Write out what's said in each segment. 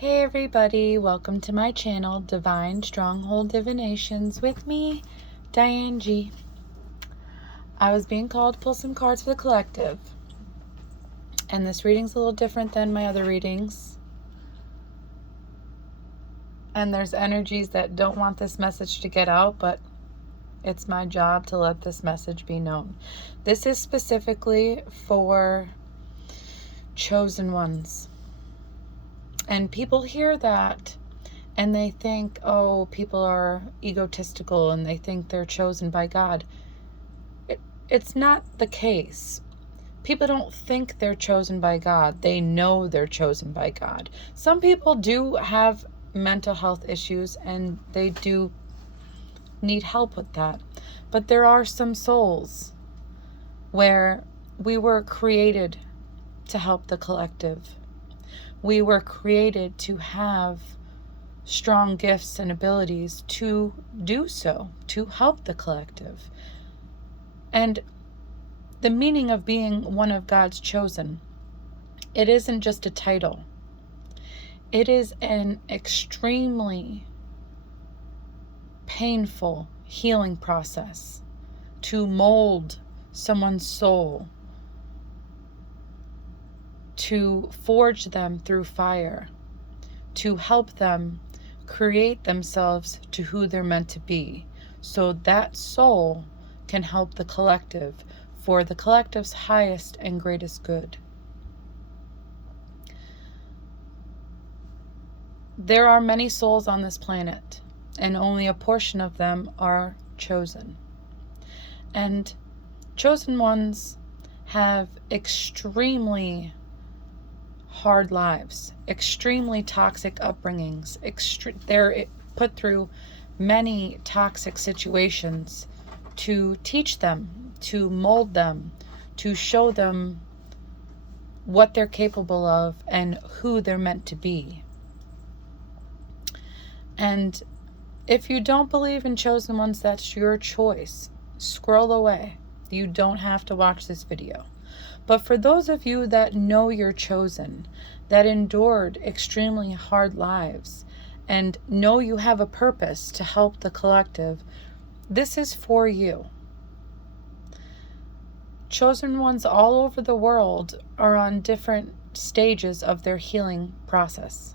Hey everybody, welcome to my channel, Divine Stronghold Divinations, with me, Diane G. I was being called to pull some cards for the collective, and this reading's a little different than my other readings. And there's energies that don't want this message to get out, but it's my job to let this message be known. This is specifically for chosen ones. And people hear that and they think, oh, people are egotistical and they think they're chosen by God. It's not the case. People don't think they're chosen by God. They know they're chosen by God. Some people do have mental health issues and they do need help with that. But there are some souls where we were created to help the collective. We were created to have strong gifts and abilities to do so, to help the collective. And the meaning of being one of God's chosen, it isn't just a title. It is an extremely painful healing process to mold someone's soul, to forge them through fire, to help them create themselves to who they're meant to be, so that soul can help the collective for the collective's highest and greatest good. There are many souls on this planet, and only a portion of them are chosen. And chosen ones have extremely hard lives, extremely toxic upbringings. They're put through many toxic situations to teach them, to mold them, to show them what they're capable of and who they're meant to be. And if you don't believe in chosen ones, that's your choice. Scroll away. You don't have to watch this video. But for those of you that know you're chosen, that endured extremely hard lives, and know you have a purpose to help the collective, this is for you. Chosen ones all over the world are on different stages of their healing process.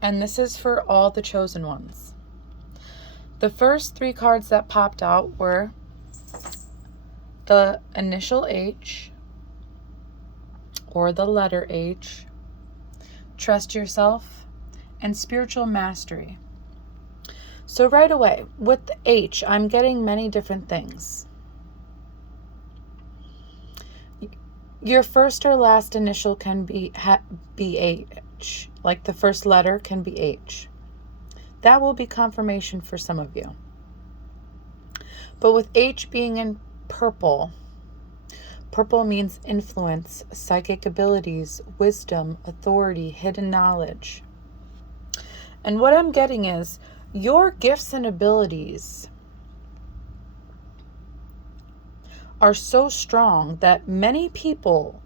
And this is for all the chosen ones. The first three cards that popped out were the initial H, or the letter H, trust yourself, and spiritual mastery. So right away, with the H, I'm getting many different things. Your first or last initial can be H, like the first letter can be H. That will be confirmation for some of you. But with H being in purple, purple means influence, psychic abilities, wisdom, authority, hidden knowledge. And what I'm getting is your gifts and abilities are so strong that many people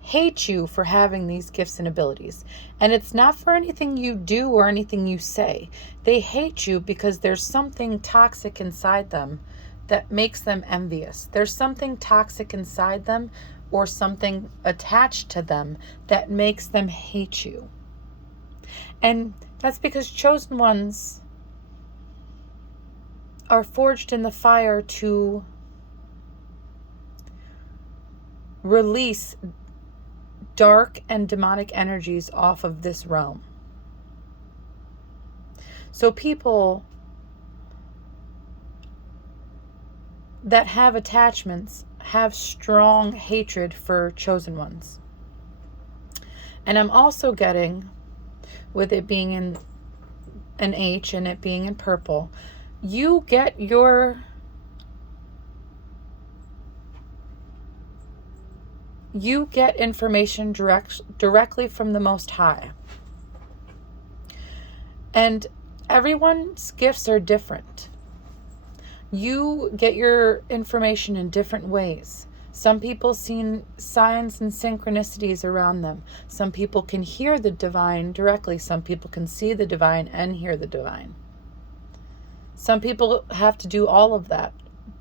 hate you for having these gifts and abilities. And it's not for anything you do or anything you say. They hate you because there's something toxic inside them that makes them envious. There's something toxic inside them or something attached to them that makes them hate you. And that's because chosen ones are forged in the fire to release dark and demonic energies off of this realm. So people that have attachments have strong hatred for chosen ones. And I'm also getting, with it being in an H and it being in purple, you get information directly from the Most High. And everyone's gifts are different. You get your information in different ways. Some people see signs and synchronicities around them. Some people can hear the divine directly. Some people can see the divine and hear the divine. Some people have to do all of that.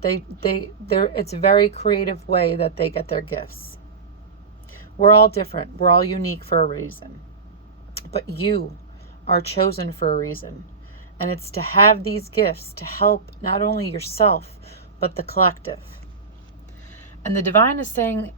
It's a very creative way that they get their gifts. We're all different. We're all unique for a reason. But you are chosen for a reason. And it's to have these gifts to help not only yourself, but the collective. And the divine is saying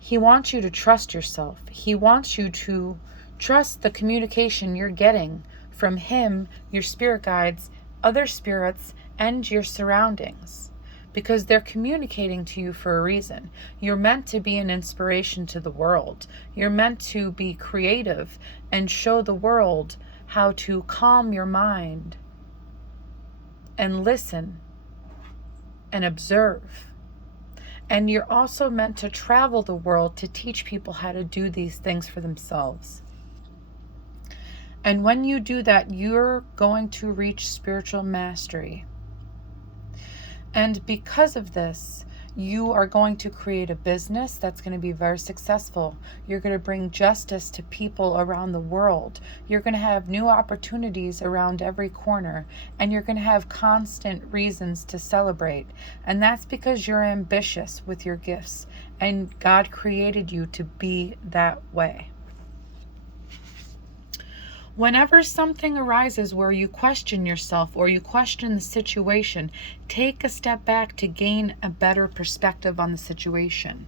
he wants you to trust yourself. He wants you to trust the communication you're getting from him, your spirit guides, other spirits, and your surroundings. Because they're communicating to you for a reason. You're meant to be an inspiration to the world. You're meant to be creative and show the world how to calm your mind and listen and observe. And you're also meant to travel the world to teach people how to do these things for themselves. And when you do that, you're going to reach spiritual mastery. And because of this, you are going to create a business that's going to be very successful. You're going to bring justice to people around the world. You're going to have new opportunities around every corner, and you're going to have constant reasons to celebrate. And that's because you're ambitious with your gifts, and God created you to be that way. Whenever something arises where you question yourself or you question the situation, take a step back to gain a better perspective on the situation.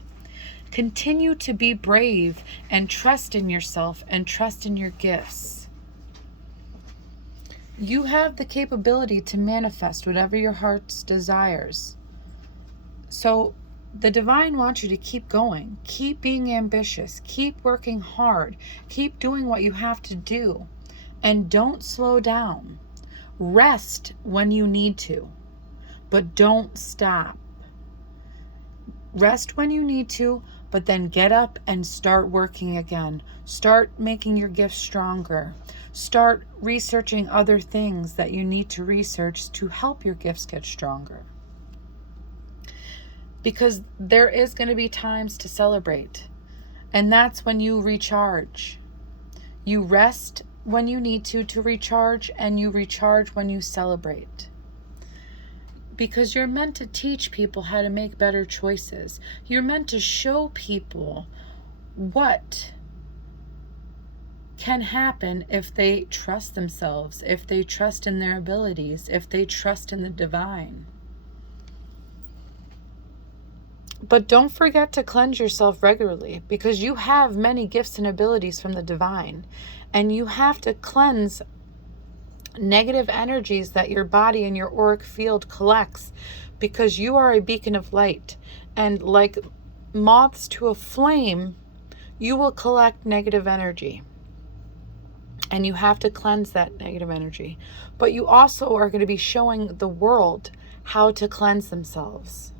Continue to be brave and trust in yourself and trust in your gifts. You have the capability to manifest whatever your heart desires. So the divine wants you to keep going, keep being ambitious, keep working hard, keep doing what you have to do. And don't slow down. Rest when you need to, but don't stop. Rest when you need to, but then get up and start working again. Start making your gifts stronger. Start researching other things that you need to research to help your gifts get stronger. Because there is going to be times to celebrate, and that's when you recharge. You rest when you need to recharge, and you recharge when you celebrate. Because you're meant to teach people how to make better choices. You're meant to show people what can happen if they trust themselves, if they trust in their abilities, if they trust in the divine. But don't forget to cleanse yourself regularly, because you have many gifts and abilities from the divine. And you have to cleanse negative energies that your body and your auric field collects, because you are a beacon of light. And like moths to a flame, you will collect negative energy. And you have to cleanse that negative energy. But you also are going to be showing the world how to cleanse themselves.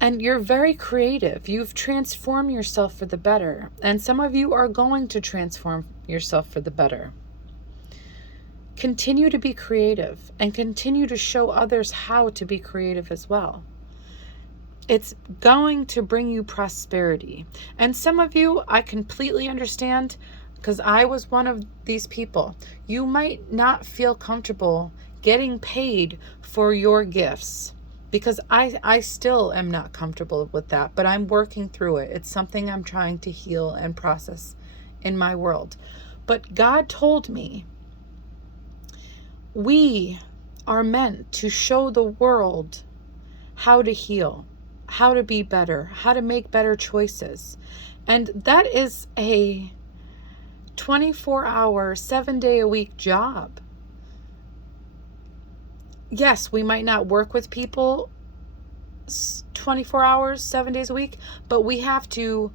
And you're very creative. You've transformed yourself for the better. And some of you are going to transform yourself for the better. Continue to be creative and continue to show others how to be creative as well. It's going to bring you prosperity. And some of you, I completely understand, because I was one of these people. You might not feel comfortable getting paid for your gifts. Because I still am not comfortable with that, but I'm working through it. It's something I'm trying to heal and process in my world. But God told me we are meant to show the world how to heal, how to be better, how to make better choices. And that is a 24-hour, 7-day-a-week job. Yes, we might not work with people 24 hours, 7 days a week, but we have to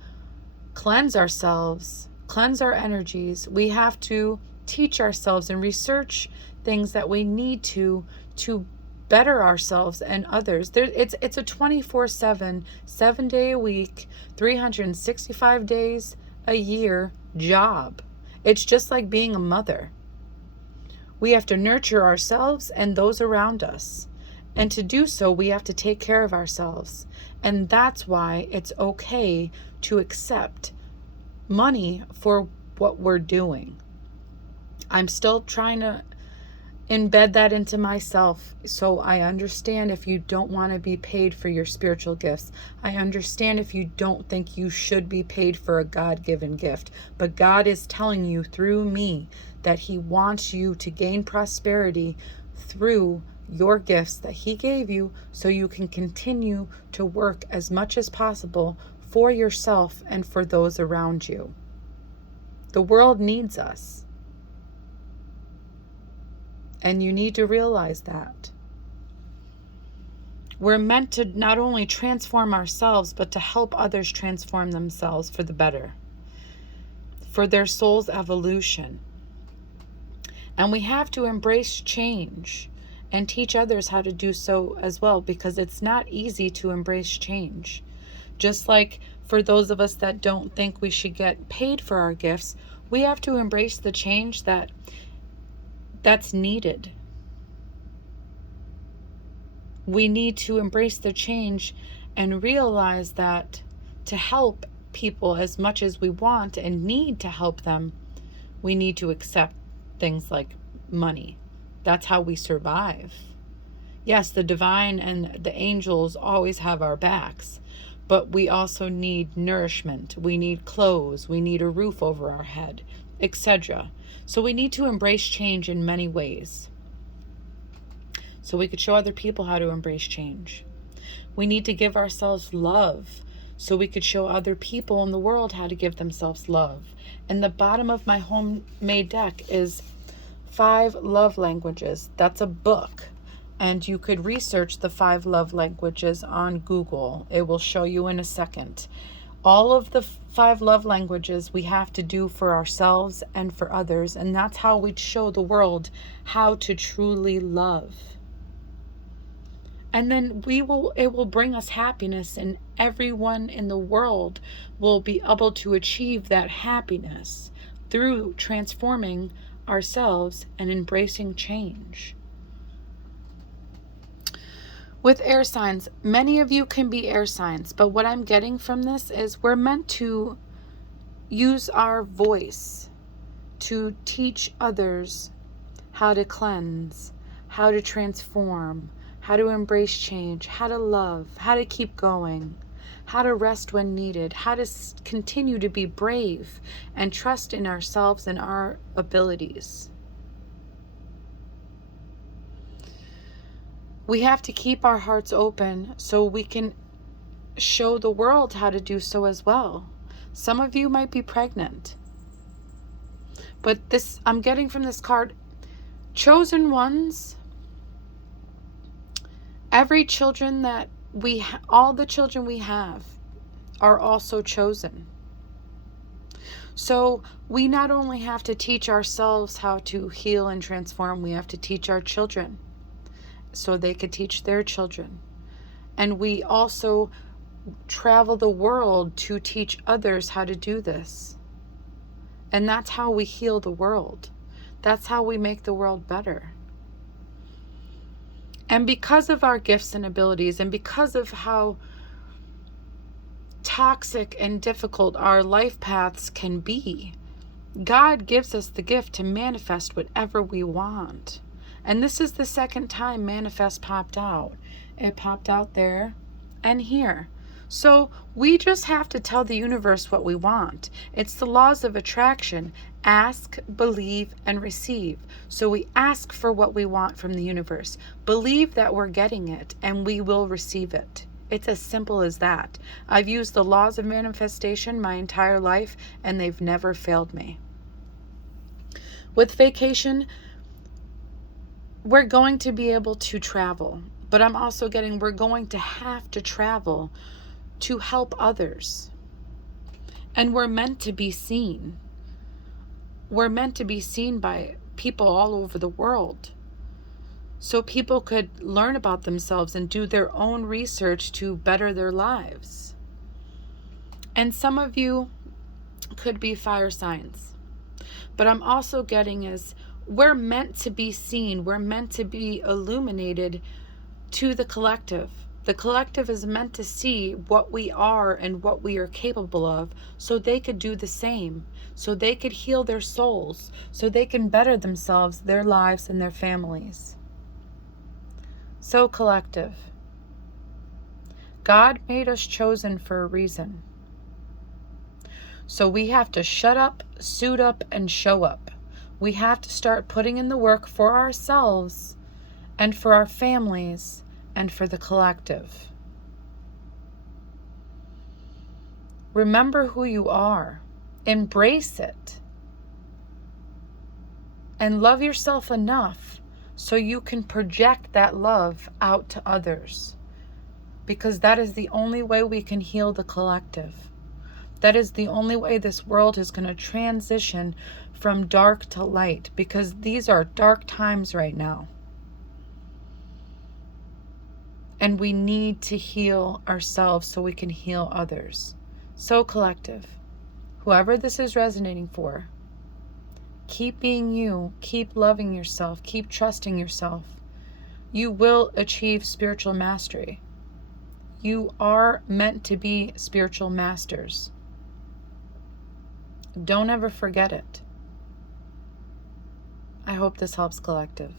cleanse ourselves, cleanse our energies. We have to teach ourselves and research things that we need to better ourselves and others. It's a 24/7, 7-day-a-week, 365 days a year job. It's just like being a mother. We have to nurture ourselves and those around us. And to do so, we have to take care of ourselves. And that's why it's okay to accept money for what we're doing. I'm still trying to embed that into myself, so I understand if you don't want to be paid for your spiritual gifts. I understand if you don't think you should be paid for a God-given gift. But God is telling you through me that He wants you to gain prosperity through your gifts that He gave you, so you can continue to work as much as possible for yourself and for those around you. The world needs us. And you need to realize that. We're meant to not only transform ourselves, but to help others transform themselves for the better, for their soul's evolution. And we have to embrace change and teach others how to do so as well, because it's not easy to embrace change. Just like for those of us that don't think we should get paid for our gifts, we have to embrace the change that's needed. We need to embrace the change and realize that to help people as much as we want and need to help them, we need to accept things like money. That's how we survive. Yes, the divine and the angels always have our backs, but we also need nourishment. We need clothes. We need a roof over our head, etc. So we need to embrace change in many ways, so we could show other people how to embrace change. We need to give ourselves love, so we could show other people in the world how to give themselves love. And the bottom of my homemade deck is 5 Love Languages. That's a book. And you could research the 5 love languages on Google. It will show you in a second. All of the 5 love languages we have to do for ourselves and for others. And that's how we show the world how to truly love. And then it will bring us happiness, and everyone in the world will be able to achieve that happiness through transforming ourselves and embracing change. With air signs, many of you can be air signs, but what I'm getting from this is we're meant to use our voice to teach others how to cleanse, how to transform, how to embrace change, how to love, how to keep going, how to rest when needed, how to continue to be brave and trust in ourselves and our abilities. We have to keep our hearts open so we can show the world how to do so as well. Some of you might be pregnant, but I'm getting from this card, chosen ones. Every children that all the children we have are also chosen. So we not only have to teach ourselves how to heal and transform, we have to teach our children so they could teach their children. And we also travel the world to teach others how to do this. And that's how we heal the world. That's how we make the world better. And because of our gifts and abilities, and because of how toxic and difficult our life paths can be, God gives us the gift to manifest whatever we want. And this is the second time manifest popped out. It popped out there and here. So we just have to tell the universe what we want. It's the laws of attraction. Ask, believe, and receive. So we ask for what we want from the universe. Believe that we're getting it, and we will receive it. It's as simple as that. I've used the laws of manifestation my entire life, and they've never failed me. With vacation, we're going to be able to travel, but I'm also getting we're going to have to travel to help others. And we're meant to be seen. We're meant to be seen by people all over the world, so people could learn about themselves and do their own research to better their lives. And some of you could be fire signs, but I'm also getting is we're meant to be seen. We're meant to be illuminated to the collective. The collective is meant to see what we are and what we are capable of, so they could do the same, so they could heal their souls, so they can better themselves, their lives, and their families. So collective. God made us chosen for a reason. So we have to shut up, suit up, and show up. We have to start putting in the work for ourselves and for our families and for the collective. Remember who you are. Embrace it. And love yourself enough so you can project that love out to others. Because that is the only way we can heal the collective. That is the only way this world is going to transition from dark to light, because these are dark times right now. And we need to heal ourselves so we can heal others. So collective, whoever this is resonating for, keep being you, keep loving yourself, keep trusting yourself. You will achieve spiritual mastery. You are meant to be spiritual masters. Don't ever forget it. I hope this helps, collective.